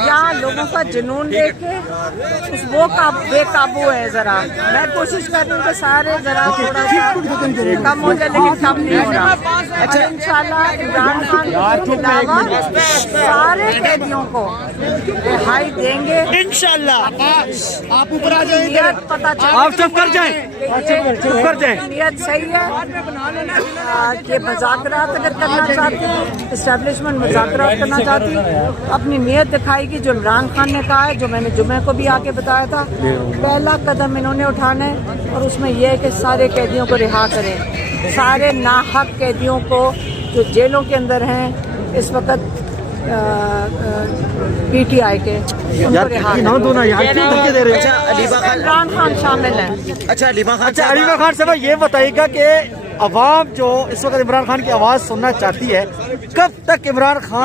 यहाँ लोगों का जुनून देख के वो बे काबू है। जरा मैं कोशिश कर रही हूँ कि सारे जरा थोड़ा सा कम हो जाए, लेकिन कम नहीं हो रहा। अच्छा, इंशाल्लाह इमरान खान के अलावा सारे कैदियों को रिहाई देंगे इंशाल्लाह। आप ऊपर आ जाएंगे, पता चल आप चुप कर जाएं, चुप कर जाएं। नीयत सही है कि मुज़ाकरात अगर करना चाहते हैं, इस्टेब्लिशमेंट मुज़ाकरात करना चाहती है, अपनी नीयत दिखाएगी। जो इमरान खान ने कहा है, जो मैंने जुमे को भी आके बताया था, पहला कदम इन्होंने उठाना है और उसमें यह है कि सारे कैदियों को रिहा करें, सारे नाहक कैदियों को जो जेलों के अंदर हैं इस वक्त PTI के, उनको रिहा करें। इमरान खान शामिल है। अच्छा, अलीमा खान साहब ये बताइएगा कि अवाम जो इस वक्त इमरान खान की आवाज़ सुनना चाहती है, कब तक इमरान खान